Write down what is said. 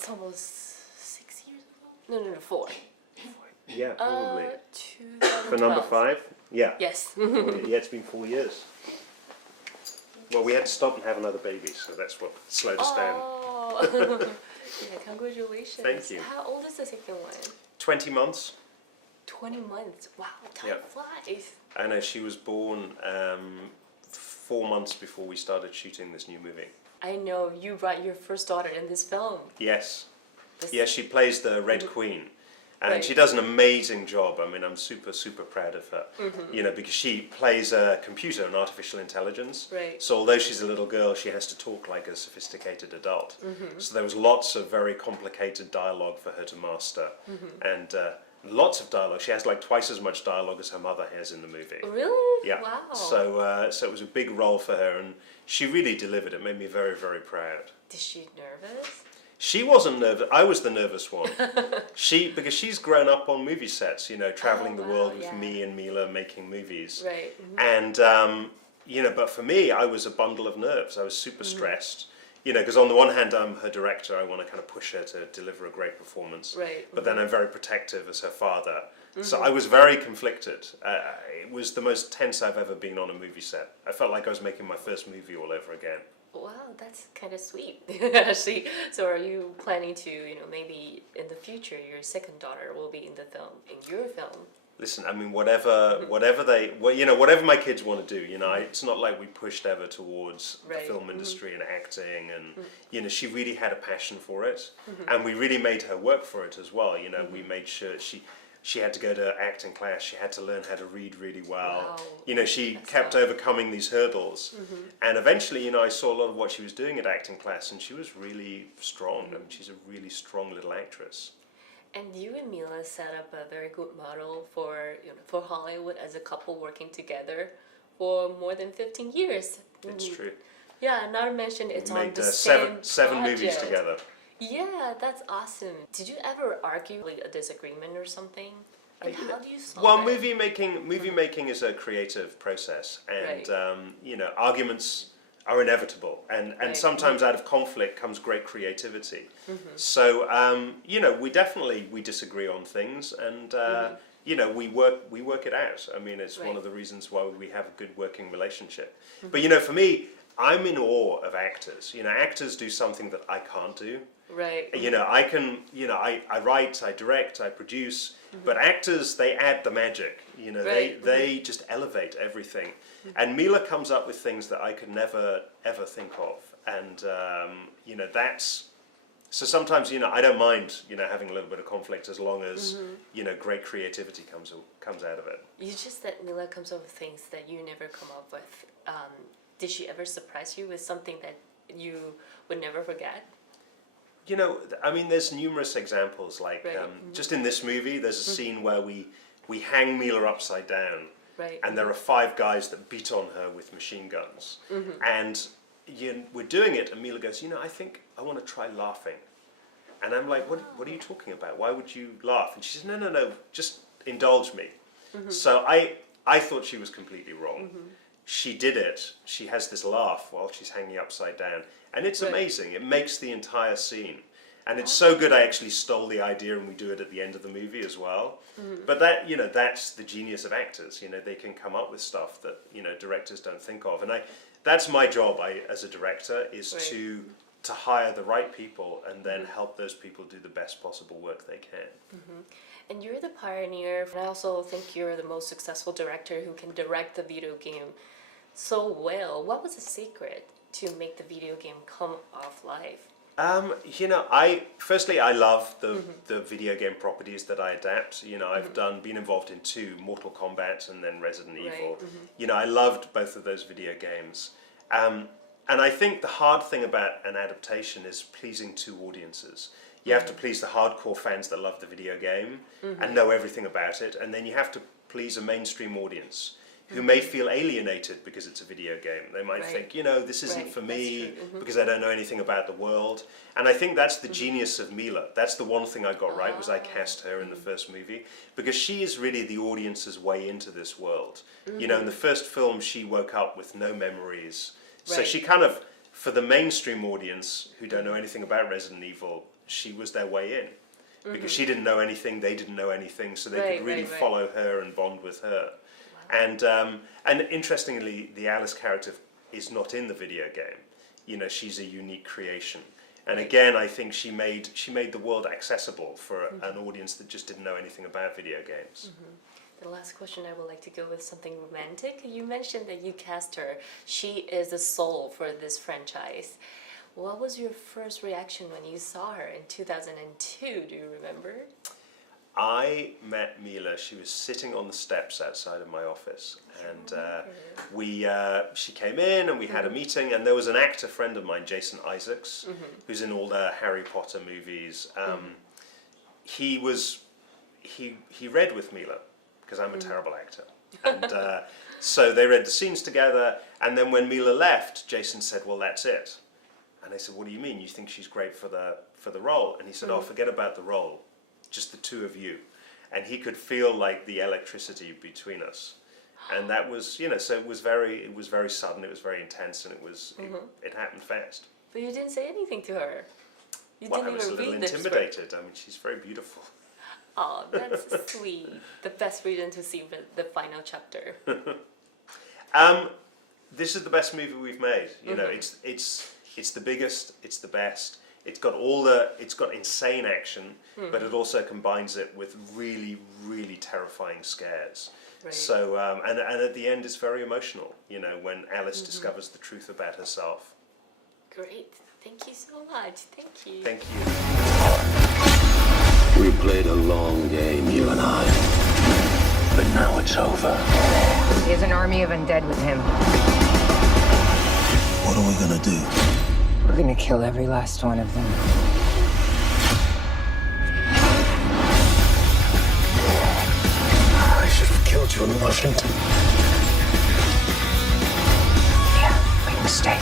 It's almost 6 years ago? No, 4. Yeah, probably. 2012. For number 5? Yeah. Yes. Yeah, it's been 4 years. Well, we had to stop and have another baby, so that's what slowed us down. Oh, yeah, congratulations. Thank you. How old is the second one? 20 months. 20 months. Wow, time flies. I know, she was born 4 months before we started shooting this new movie. I know, you brought your first daughter in this film. Yes. Yes, she plays the Red Queen. And Right. she does an amazing job. I mean, I'm super, super proud of her. You know, because she plays a computer, an artificial intelligence. Right. So although she's a little girl, she has to talk like a sophisticated adult. So there was lots of very complicated dialogue for her to master. And lots of dialogue. She has like twice as much dialogue as her mother has in the movie. Really? Yeah. Wow. So it was a big role for her, and she really delivered. It made me very, very proud. Is she nervous? She wasn't nervous. I was the nervous one. Because she's grown up on movie sets, you know, traveling the world with me and Mila making movies. Right. And, you know, but for me, I was a bundle of nerves. I was super stressed. You know, because on the one hand, I'm her director. I want to kind of push her to deliver a great performance. Right. But then I'm very protective as her father. So I was very conflicted. It was the most tense I've ever been on a movie set. I felt like I was making my first movie all over again. Wow, that's kind of sweet, actually. So are you planning to, you know, maybe in the future your second daughter will be in the film, in your film? Listen, I mean, whatever my kids want to do, you know, it's not like we pushed ever towards the film industry and acting, and you know, she really had a passion for it, and we really made her work for it as well. You know, we made sure she had to go to acting class. She had to learn how to read really well. Wow. You know, she kept overcoming these hurdles, and eventually, you know, I saw a lot of what she was doing at acting class, and she was really strong. I mean, she's a really strong little actress. And you and Mila set up a very good model for, you know, for Hollywood as a couple working together for more than 15 years. It's true. Yeah, not to mention it's We on made the same seven movies project. together. Yeah, that's awesome. Did you ever argue, like a disagreement or something? Like, how do you solve Well, it? movie making is a creative process, and Right. you know, arguments are inevitable, and Right. sometimes out of conflict comes great creativity. So you know, we disagree on things, and you know, we work it out. I mean, it's one of the reasons why we have a good working relationship. But you know, for me, I'm in awe of actors. You know, actors do something that I can't do. Right. You know, I can, you know, I write, I direct, I produce, but actors, they add the magic. You know, they just elevate everything. And Mila comes up with things that I could never, ever think of. And, you know, so sometimes, you know, I don't mind, you know, having a little bit of conflict as long as, you know, great creativity comes out of it. You just said Mila comes up with things that you never come up with. Did she ever surprise you with something that you would never forget? You know, I mean, there's numerous examples. Like, just in this movie, there's a scene where we hang Mila upside down, and there are 5 guys that beat on her with machine guns. And we're doing it, and Mila goes, you know, I think I want to try laughing. And I'm like, what are you talking about? Why would you laugh? And she says, no, just indulge me. So I thought she was completely wrong. She did it. She has this laugh while she's hanging upside down. And it's amazing. It makes the entire scene. And it's so good I actually stole the idea, and we do it at the end of the movie as well. But that, you know, that's the genius of actors. You know, they can come up with stuff that, you know, directors don't think of. And that's my job as a director, is to hire the right people and then help those people do the best possible work they can. And you're the pioneer. And I also think you're the most successful director who can direct the video game so well. What was the secret to make the video game come off life? You know, I love the video game properties that I adapt. You know, I've been involved in 2, Mortal Kombat and then Resident Evil. You know, I loved both of those video games. And I think the hard thing about an adaptation is pleasing 2 audiences. You have to please the hardcore fans that love the video game and know everything about it, and then you have to please a mainstream audience who may feel alienated because it's a video game. They might think, you know, this isn't for me because I don't know anything about the world. And I think that's the genius of Mila. That's the one thing I got right, was I cast her in the first movie, because she is really the audience's way into this world. You know, in the first film, she woke up with no memories. So she kind of, for the mainstream audience who don't know anything about Resident Evil, she was their way in. Because she didn't know anything, they didn't know anything, so they could really follow her and bond with her. Wow. And interestingly, the Alice character is not in the video game. You know, she's a unique creation. And again, I think she made the world accessible for an audience that just didn't know anything about video games. The last question, I would like to go with something romantic. You mentioned that you cast her. She is the soul for this franchise. What was your first reaction when you saw her in 2002? Do you remember? I met Mila. She was sitting on the steps outside of my office, and she came in and we had a meeting. And there was an actor friend of mine, Jason Isaacs, who's in all the Harry Potter movies. He read with Mila because I'm a terrible actor, and so they read the scenes together. And then when Mila left, Jason said, "Well, that's it." And I said, "What do you mean? You think she's great for the role?" And he said, "Oh, forget about the role, just the two of you." And he could feel like the electricity between us, and that was, you know, so it was very sudden, it was very intense, and it happened fast. But you didn't say anything to her. You Well, didn't I was even a little read the intimidated. script. I mean, she's very beautiful. Oh, that's sweet. The best reason to see the final chapter. This is the best movie we've made. You know, it's the biggest, it's the best. It's got insane action, but it also combines it with really, really terrifying scares. Right. So, and at the end, it's very emotional. You know, when Alice discovers the truth about herself. Great. Thank you so much. Thank you. Thank you. We played a long game, you and I. But now it's over. He has an army of undead with him. What are we gonna do? We're gonna kill every last one of them. I should have killed you in Washington. Yeah, we can stay.